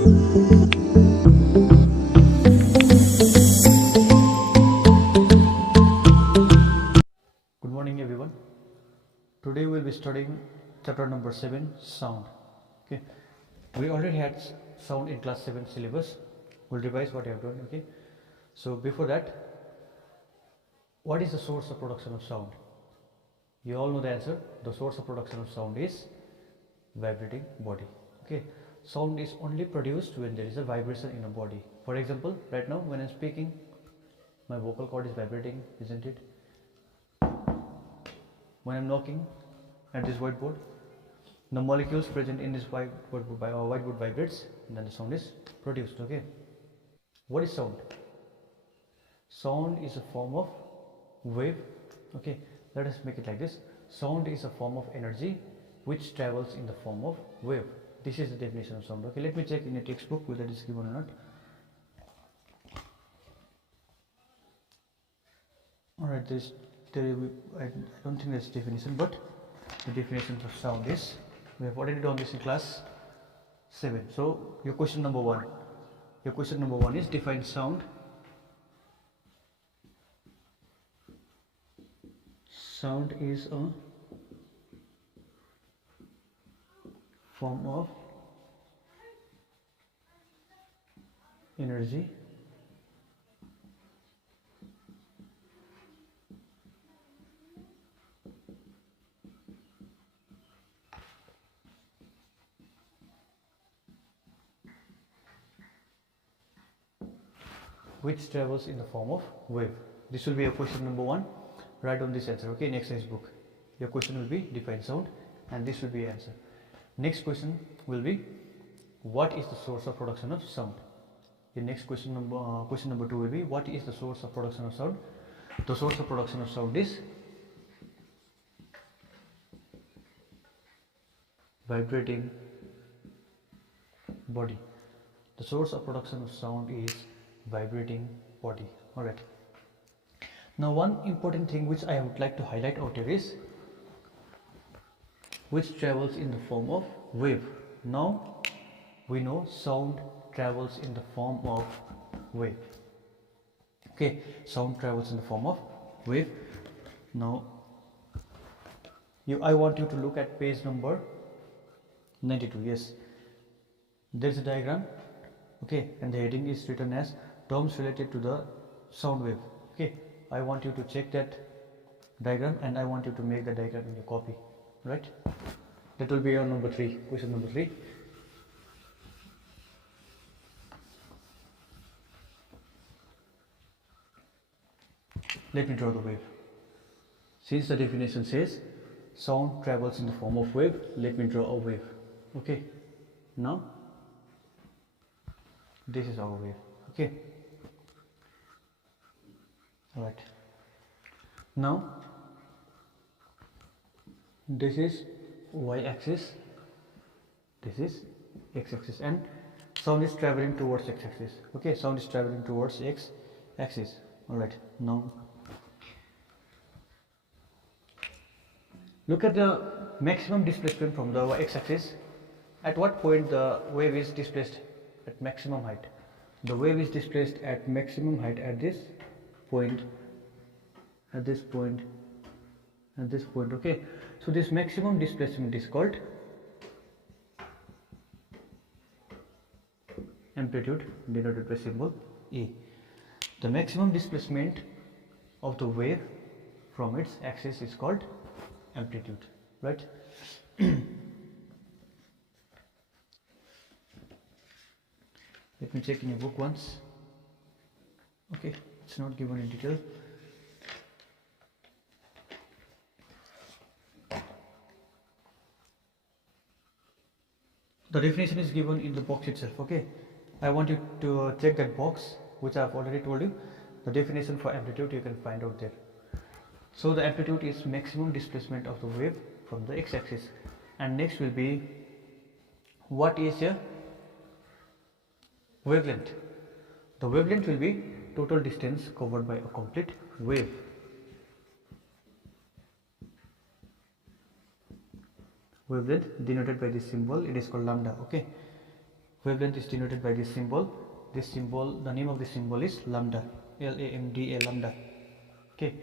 Good morning everyone. Today we will be studying chapter number 7, sound. Okay, we already had sound in class 7 syllabus. We'll revise what I have done. Okay, so before that, what is the source of production of sound? You all know the answer. The source of production of sound is vibrating body. Okay, sound is only produced when there is a vibration in a body. For example, right now when I'm speaking, my vocal cord is vibrating, isn't it? When I'm knocking at this whiteboard, the molecules present in this whiteboard vibrates, and then the sound is produced. Okay, what is sound? Sound is a form of wave. Okay, let us make it like this. Sound is a form of energy which travels in the form of wave. This is the definition of sound. Okay, let me check in a textbook whether it is given or not. Alright, I don't think there's definition, but the definition of sound is, we have already done this in class 7. So your question number 1 is define sound. Sound is a form of energy which travels in the form of wave. This will be a question number 1. Write on this answer. Okay, in exercise book. Your question will be define sound, and this will be answer. Next question will be, what is the source of production of sound? The next question number 2 will be, what is the source of production of sound? The source of production of sound is vibrating body. The source of production of sound is vibrating body. Alright. Now one important thing which I would like to highlight out here is which travels in the form of wave. Now we know sound travels in the form of wave. Okay, sound travels in the form of wave. Now I want you to look at page number 92. Yes, there's a diagram. Okay, and the heading is written as terms related to the sound wave. Okay, I want you to check that diagram, and I want you to make the diagram in your copy, right? That will be your number 3, question number 3. Let me draw the wave. Since the definition says sound travels in the form of wave, let me draw a wave. Okay, now this is our wave. Okay, all right. Now this is y-axis, this is x-axis, and sound is traveling towards x-axis. Okay, sound is traveling towards x-axis. All right. Now look at the maximum displacement from the x-axis. At what point the wave is displaced at maximum height? The wave is displaced at maximum height at this point, at this point, at this point. Okay, so this maximum displacement is called amplitude, denoted by symbol A. The maximum displacement of the wave from its axis is called amplitude, right? Let me check in your book once. Okay, it's not given in detail. The definition is given in the box itself. Okay, I want you to check that box, which I have already told you. The definition for amplitude you can find out there. So the amplitude is maximum displacement of the wave from the x-axis, and next will be, what is a wavelength? The wavelength will be total distance covered by a complete wave. Wavelength denoted by this symbol, it is called lambda. Okay, Wavelength is denoted by this symbol. This symbol, the name of this symbol is lambda, L-A-M-D-A, lambda. Okay,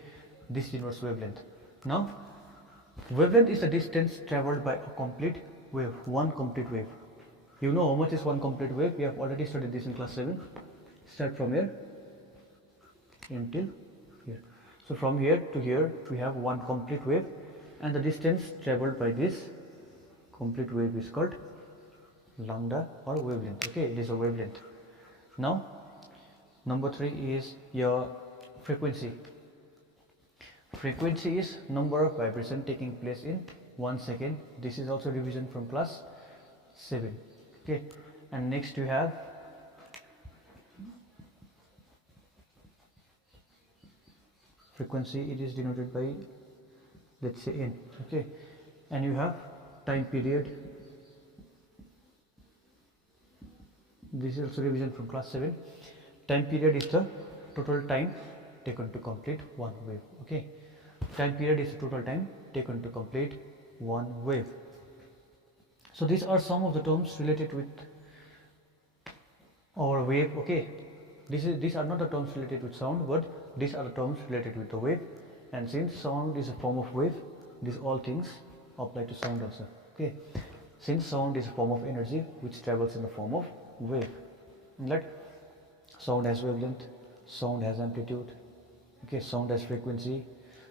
this denotes wavelength. Now, wavelength is the distance traveled by a complete wave, one complete wave. You know how much is one complete wave? We have already studied this in class 7. Start from here until here. So from here to here we have one complete wave, and the distance traveled by this complete wave is called lambda or wavelength. Okay, it is a wavelength. Now number 3 is your frequency. Frequency is number of vibration taking place in 1 second. This is also revision from class 7. Okay, and next you have frequency. It is denoted by, let's say, n. Okay, and you have time period. This is also revision from class 7. Time period is the total time taken to complete one wave. Okay, time period is the total time taken to complete one wave. So these are some of the terms related with our wave. Okay, these are not the terms related with sound, but these are the terms related with the wave. And since sound is a form of wave, these all things apply to sound also. Okay, since sound is a form of energy which travels in the form of wave, like sound has wavelength, sound has amplitude, okay, sound has frequency.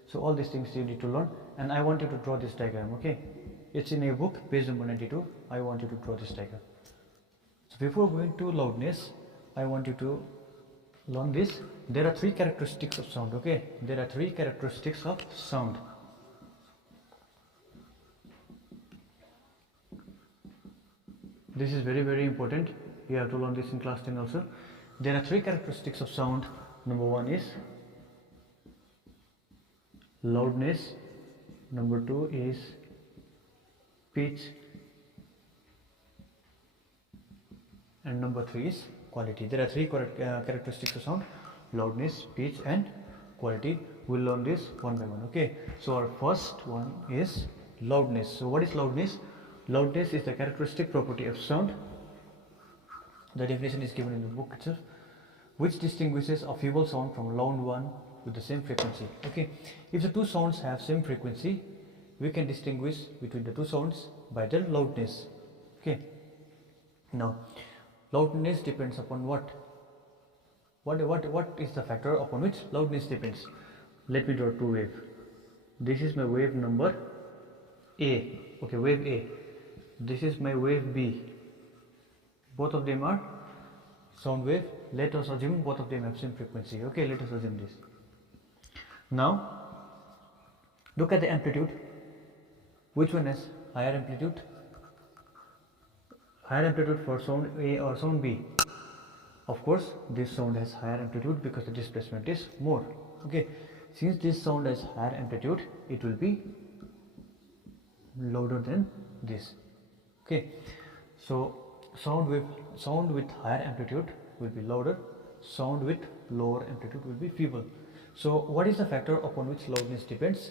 So all these things you need to learn, and I want you to draw this diagram. Okay, it's in a book, page number 92. I want you to draw this diagram. So before going to loudness, I want you to learn this. There are 3 characteristics of sound. Okay, there are 3 characteristics of sound. This is very, very important. You have to learn this in class 10 also. There are 3 characteristics of sound. Number 1 is loudness. Number 2 is pitch, and number 3 is quality. There are 3 characteristics of sound: loudness, pitch, and quality. We'll learn this one by one. Okay, so our first one is loudness. So what is loudness? Loudness is the characteristic property of sound. The definition is given in the book itself, which distinguishes a feeble sound from a loud one with the same frequency. Okay, if the two sounds have same frequency, we can distinguish between the two sounds by their loudness. Okay, now loudness depends upon what is the factor upon which loudness depends. Let me draw 2 waves. This is my wave number A. Okay, wave A. This is my wave B. Both of them are sound wave. Let us assume both of them have same frequency. Okay, let us assume this. Now look at the amplitude. Which one has higher amplitude? Higher amplitude for sound A or sound B? Of course, this sound has higher amplitude because the displacement is more. Okay, since this sound has higher amplitude, it will be louder than this. Okay, so sound with higher amplitude will be louder, sound with lower amplitude will be feeble. So what is the factor upon which loudness depends?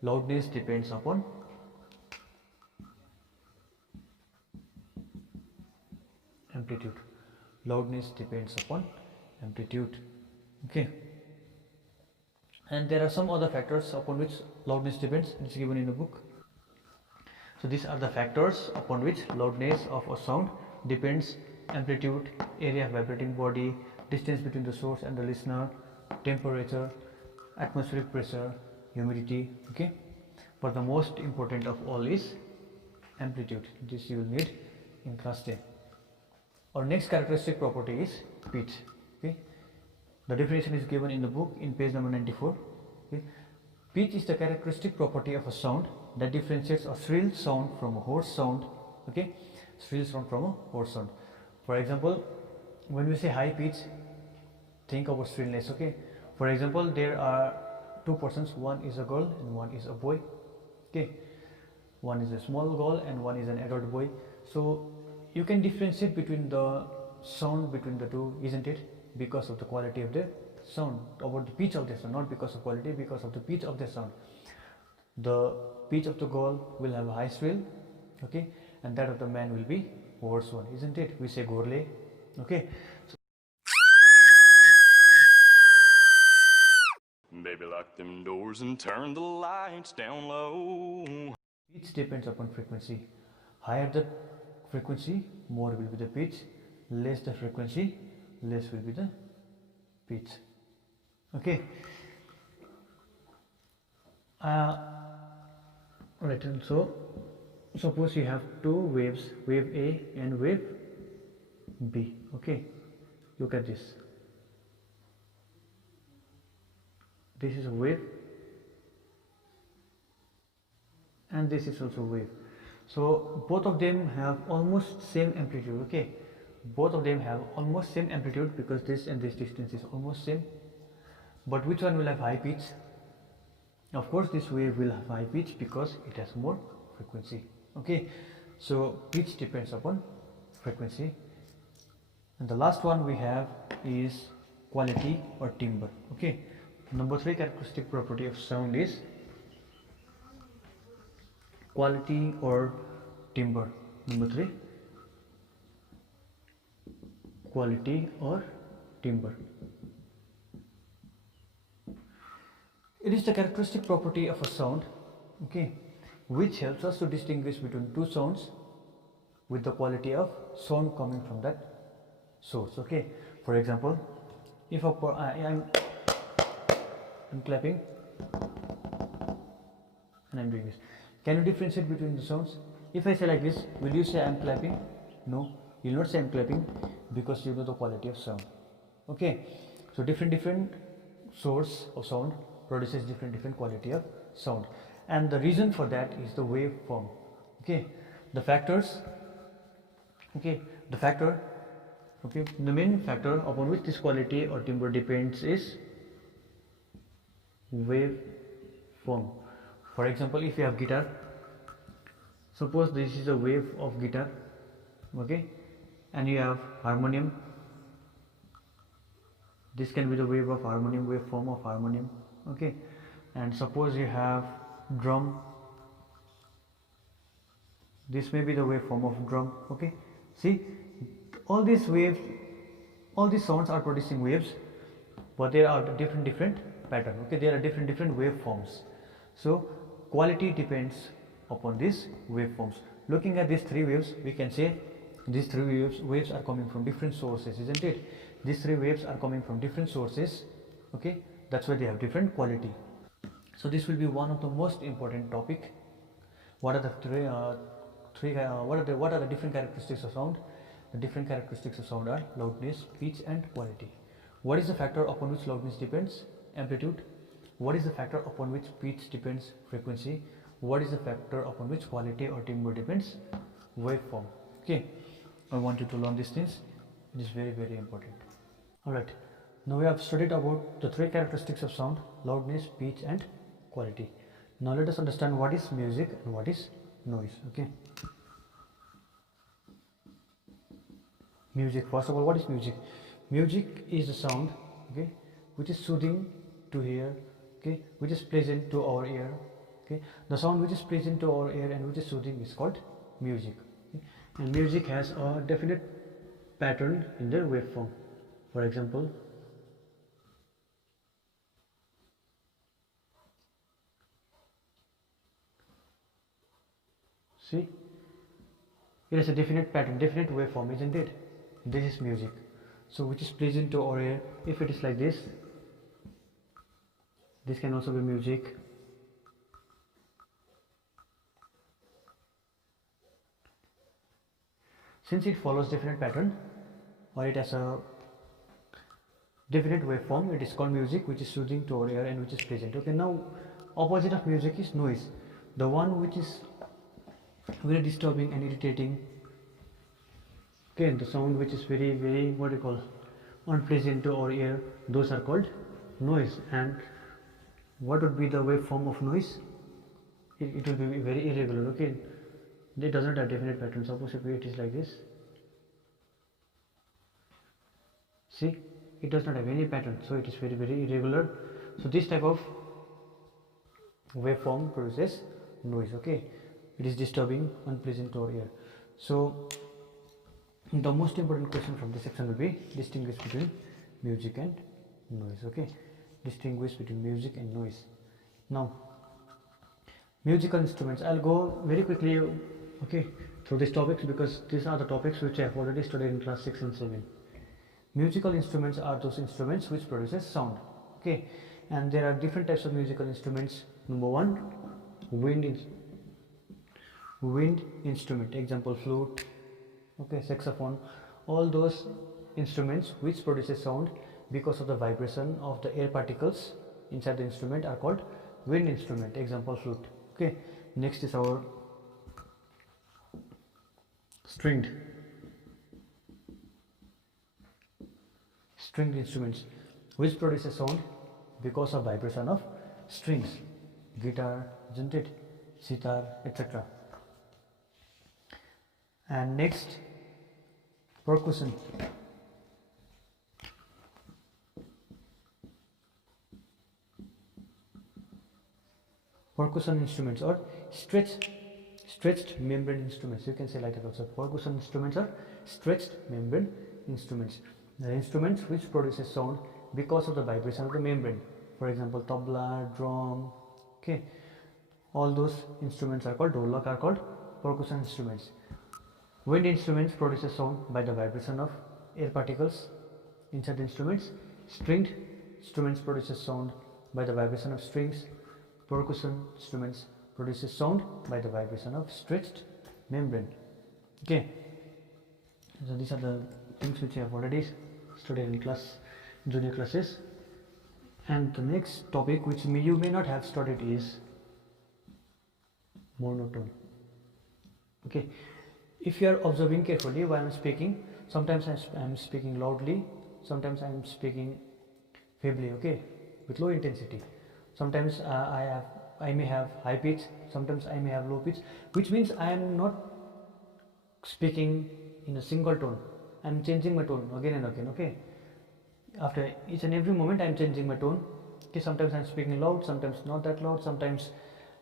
Loudness depends upon amplitude. Loudness depends upon amplitude. Okay, and there are some other factors upon which loudness depends. It's given in the book. So these are the factors upon which loudness of a sound depends: amplitude, area of vibrating body, distance between the source and the listener, temperature, atmospheric pressure, humidity. Okay, but the most important of all is amplitude. This you will need in class 10. Our next characteristic property is pitch. Okay, the definition is given in the book in page number 94. Okay, pitch is the characteristic property of a sound that differentiates a shrill sound from a hoarse sound. Okay, shrill sound from a hoarse sound. For example, when we say high pitch, think about shrillness. Okay, for example, there are 2 persons, one is a girl and one is a boy. Okay, one is a small girl and one is an adult boy. So you can differentiate between the sound between the two, isn't it? Because of the quality of the sound, about the pitch of the sound, not because of quality, because of the pitch of the sound. The pitch of the girl will have a high shrill, okay, and that of the man will be worse one, isn't it? We say gorle. Okay. So baby, lock them doors and turn the lights down low. pitch depends upon frequency. Higher the frequency, more will be the pitch. Less the frequency, less will be the pitch. Okay. Right, and so suppose you have two waves, wave A and wave B. Okay, look at this. This is a wave and this is also wave. So both of them have almost same amplitude. Okay, both of them have almost same amplitude because this and this distance is almost same. But which one will have high pitch? Of course this wave will have high pitch because it has more frequency. Okay, so pitch depends upon frequency. And the last one we have is quality or timbre. Okay, number 3 characteristic property of sound is quality or timbre. Number 3, quality or timbre. It is the characteristic property of a sound, okay, which helps us to distinguish between two sounds with the quality of sound coming from that source. Okay, for example, if I'm clapping and I'm doing this, can you differentiate between the sounds? If I say like this, will you say I'm clapping? No, you'll not say I'm clapping because you know the quality of sound. Okay, so different source of sound produces different quality of sound, and the reason for that is the waveform. Okay, the main factor upon which this quality or timbre depends is waveform. For example, if you have guitar, suppose this is a wave of guitar, okay, and you have harmonium, this can be the wave of harmonium, waveform of harmonium. Okay, and suppose you have drum, this may be the waveform of drum. Okay, see, all these waves, all these sounds are producing waves, but there are different pattern. Okay, there are different waveforms. So quality depends upon these waveforms. Looking at these three waves, we can say these three waves are coming from different sources, isn't it? These three waves are coming from different sources. Okay, that's why they have different quality. So this will be one of the most important topic. What are the what are the different characteristics of sound? The different characteristics of sound are loudness, pitch, and quality. What is the factor upon which loudness depends? Amplitude. What is the factor upon which pitch depends? Frequency. What is the factor upon which quality or timbre depends? Waveform. Okay, I want you to learn these things. It is very important. Alright, now we have studied about the three characteristics of sound: loudness, pitch, and quality. Now let us understand what is music and what is noise. Okay, music. First of all, what is music? Music is the sound, okay, which is soothing to hear, okay, which is pleasant to our ear. Okay, the sound which is pleasant to our ear and which is soothing is called music. Okay? And music has a definite pattern in the waveform. For example, see, it has a definite pattern, definite waveform, isn't it? This is music. So which is pleasant to our ear. If it is like this can also be music. Since it follows different pattern or it has a definite waveform, it is called music, which is soothing to our ear and which is pleasant. Okay, now opposite of music is noise, the one which is very disturbing and irritating. Okay, the sound which is very what do you call, unpleasant to our ear, those are called noise. And what would be the waveform of noise? It will be very irregular. Okay, it does not have definite pattern. Suppose if it is like this, see, it does not have any pattern, so it is very irregular. So this type of waveform produces noise. Okay, it is disturbing, unpleasant to our ear. So the most important question from this section will be distinguish between music and noise. Okay, distinguish between music and noise. Now, musical instruments, I'll go very quickly, okay, through these topics because these are the topics which I have already studied in class 6 and 7. Musical instruments are those instruments which produces sound. Okay, and there are different types of musical instruments. Number one, wind instrument, example flute, okay, saxophone, all those instruments which produces sound because of the vibration of the air particles inside the instrument are called wind instrument, example flute. Okay, next is our stringed instruments which produces sound because of vibration of strings, guitar, isn't it, sitar, etc. And next, percussion. Percussion instruments or stretched membrane instruments, you can say like that also. Percussion instruments are stretched membrane instruments, the instruments which produces sound because of the vibration of the membrane. For example, tabla, drum, okay, all those instruments are called, dholak are called percussion instruments. Wind instruments produces sound by the vibration of air particles inside the instruments. Stringed instruments produces sound by the vibration of strings. Percussion instruments produces sound by the vibration of stretched membrane. Okay, so these are the things which I have already studied in junior classes. And the next topic which you may not have studied is monotone. Okay, if you are observing carefully while I am speaking, sometimes I am speaking loudly, sometimes I am speaking feebly, okay, with low intensity. Sometimes I may have high pitch, sometimes I may have low pitch, which means I am not speaking in a single tone. I am changing my tone again and again. Okay, after each and every moment I am changing my tone. Okay, sometimes I am speaking loud, sometimes not that loud, sometimes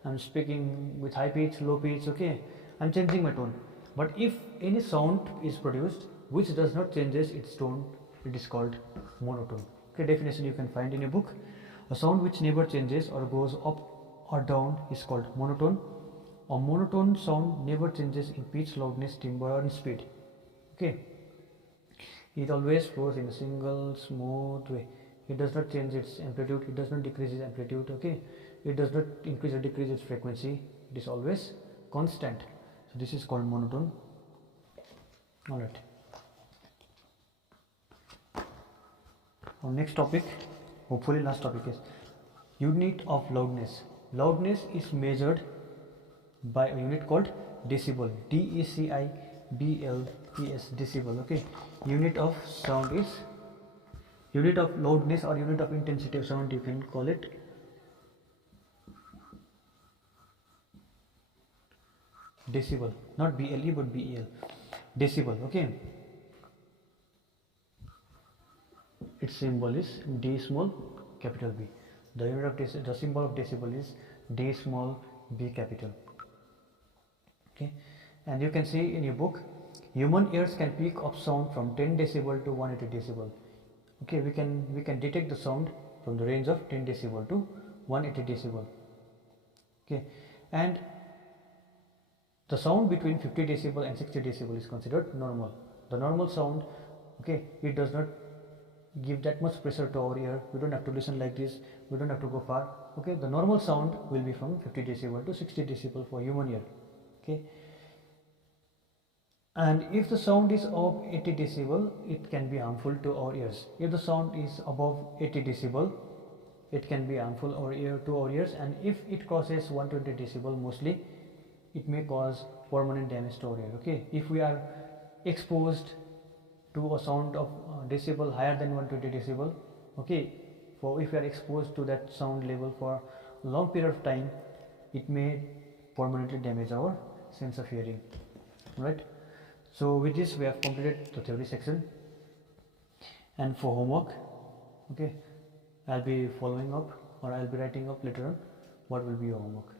I am speaking with high pitch, low pitch. Okay, I am changing my tone. But if any sound is produced which does not changes its tone, it is called monotone. Okay, definition you can find in a book. A sound which never changes or goes up or down is called monotone. A monotone sound never changes in pitch, loudness, timbre or in speed. Okay, it always flows in a single smooth way. It does not change its amplitude, it does not decrease its amplitude. Okay, it does not increase or decrease its frequency, it is always constant. So this is called monotone. Alright, our next topic, hopefully last topic, is unit of loudness. Loudness is measured by a unit called decibel, decibels, decibel. Okay, unit of sound is, unit of loudness or unit of intensity of sound, you can call it decibel, not BLE but BEL, decibel. Okay, its symbol is D small capital B. The unit of the symbol of decibel is D small B capital. Okay, and you can see in your book, human ears can pick up sound from 10 decibel to 180 decibel. Okay, we can detect the sound from the range of 10 decibel to 180 decibel. Okay, and the sound between 50 decibel and 60 decibel is considered normal. The normal sound, okay, it does not give that much pressure to our ear. We don't have to listen like this, we don't have to go far. Okay, the normal sound will be from 50 decibel to 60 decibel for human ear. Okay, and if the sound is of 80 decibel, it can be harmful to our ears. If the sound is above 80 decibel, it can be harmful to our ears, and if it crosses 120 decibel, mostly it may cause permanent damage to our ear. Okay, if we are exposed to a sound of decibel higher than 120 decibel, okay, for if we are exposed to that sound level for a long period of time, it may permanently damage our sense of hearing. Right, so with this we have completed the theory section, and for homework, okay, I'll be following up, or I'll be writing up later on what will be your homework.